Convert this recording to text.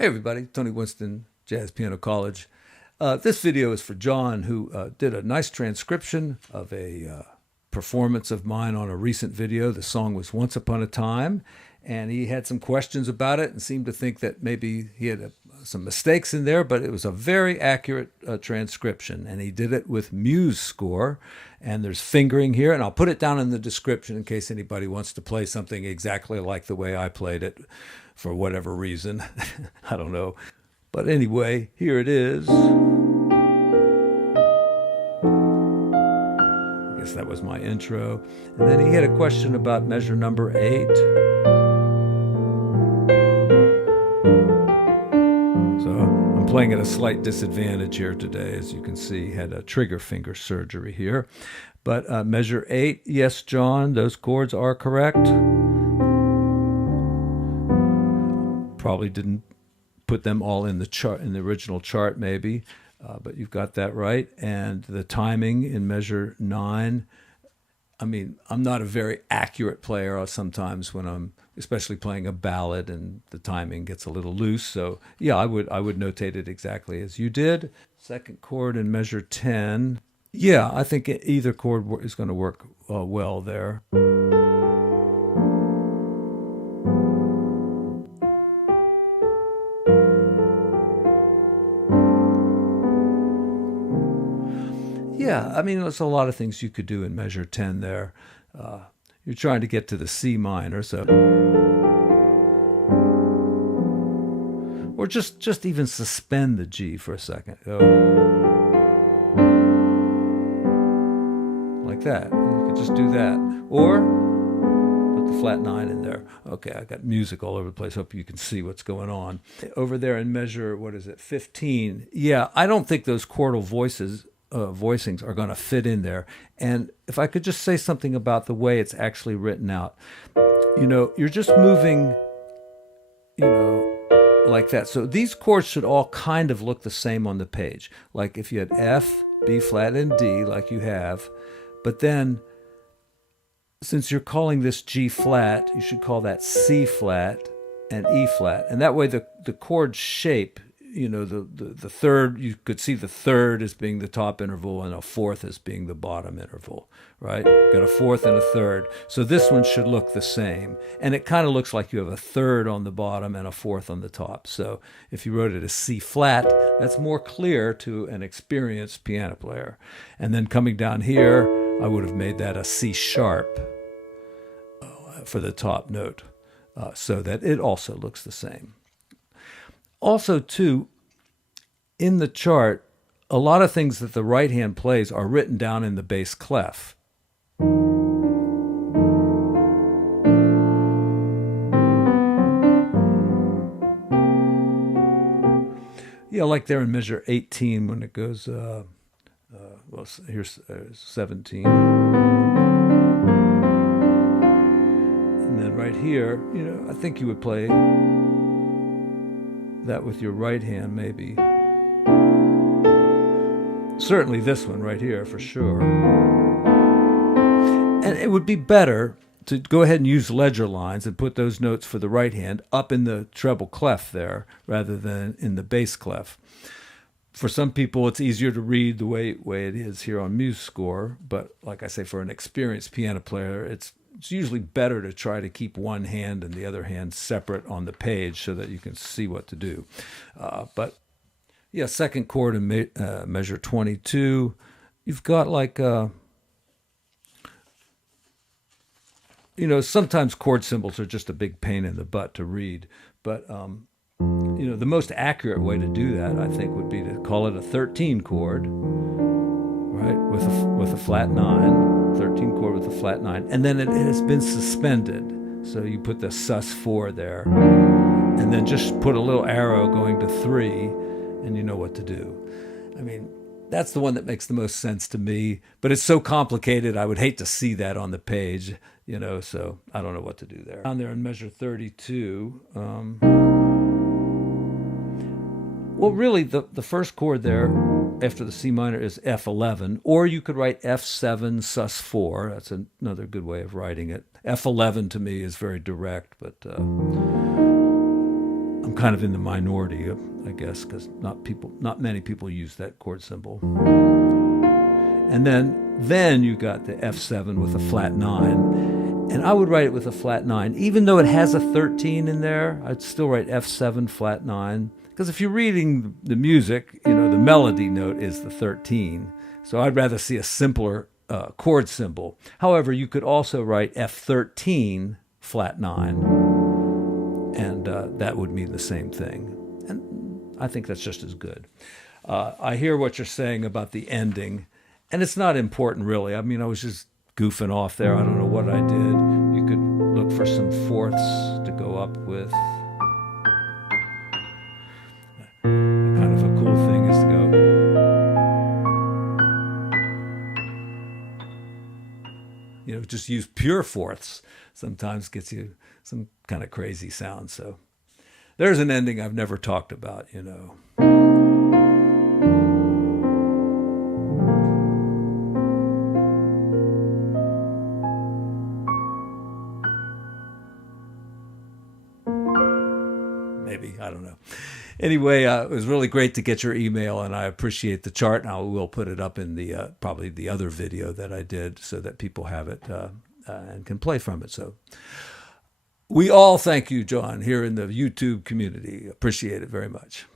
Hey everybody, Tony Winston, Jazz Piano College. This video is for John, who did a nice transcription of a performance of mine on a recent video. The song was Once Upon a Time, and he had some questions about it and seemed to think that maybe he had some mistakes in there, but it was a very accurate transcription, and he did it with Muse score, and there's fingering here, and I'll put it down in the description in case anybody wants to play something exactly like the way I played it for whatever reason. I don't know. But anyway, here it is. I guess that was my intro. And then he had a question about measure number 8. So I'm playing at a slight disadvantage here today. As you can see, had a trigger finger surgery here. But measure 8, yes, John, those chords are correct. Probably didn't put them all in the chart, in the original chart maybe, but you've got that right. And the timing in measure 9, I mean, I'm not a very accurate player sometimes when I'm especially playing a ballad and the timing gets a little loose. So yeah, I would notate it exactly as you did. Second chord in measure 10. Yeah, I think either chord is going to work well there. Yeah, I mean, there's a lot of things you could do in measure 10 there. You're trying to get to the C minor, so... Or just even suspend the G for a second. Like that. You could just do that. Or put the flat 9 in there. Okay, I got music all over the place. Hope you can see what's going on. Over there in measure, what is it, 15. Yeah, I don't think those chordal voicings are going to fit in there. And if I could just say something about the way it's actually written out, you know, you're just moving, you know, like that. So these chords should all kind of look the same on the page. Like if you had F, B flat, and D, like you have, but then since you're calling this G flat, you should call that C flat and E flat. And that way the chord shape, you know, the third, you could see the third as being the top interval and a fourth as being the bottom interval, right? Got a fourth and a third. So this one should look the same. And it kind of looks like you have a third on the bottom and a fourth on the top. So if you wrote it as C flat, that's more clear to an experienced piano player. And then coming down here, I would have made that a C sharp for the top note, so that it also looks the same. Also, too, in the chart, a lot of things that the right hand plays are written down in the bass clef. Yeah, like there in measure 18 when it goes, well, here's 17. And then right here, you know, I think you would play that with your right hand, maybe. Certainly this one right here, for sure. And it would be better to go ahead and use ledger lines and put those notes for the right hand up in the treble clef there, rather than in the bass clef. For some people, it's easier to read the way it is here on Muse score, but like I say, for an experienced piano player, it's usually better to try to keep one hand and the other hand separate on the page so that you can see what to do. But yeah, second chord in measure 22, you've got like, you know, sometimes chord symbols are just a big pain in the butt to read, but you know, the most accurate way to do that, I think, would be to call it a 13 chord, right, with a flat 9. 13 chord with a flat 9, and then it has been suspended. So you put the sus4 there, and then just put a little arrow going to 3, and you know what to do. I mean, that's the one that makes the most sense to me, but it's so complicated, I would hate to see that on the page, you know, so I don't know what to do there. Down there in measure 32, well, really, the first chord there after the C minor is F11, or you could write F7 sus4. That's another good way of writing it. F11 to me is very direct, but I'm kind of in the minority, I guess, because not many people use that chord symbol. And then you got the F7 with a flat 9. And I would write it with a flat 9. Even though it has a 13 in there, I'd still write F7 flat 9. Because if you're reading the music, the melody note is the 13. So I'd rather see a simpler chord symbol. However, you could also write F13 flat 9. And that would mean the same thing. And I think that's just as good. I hear what you're saying about the ending. And it's not important, really. I mean, I was just goofing off there. I don't know what I did. You could look for some fourths to go up with. Kind of a cool thing is to go, just use pure fourths. Sometimes gets you some kind of crazy sound. So there's an ending I've never talked about, Maybe, I don't know. Anyway, it was really great to get your email, and I appreciate the chart. And I will put it up in the probably the other video that I did so that people have it and can play from it. So we all thank you, John, here in the YouTube community. Appreciate it very much.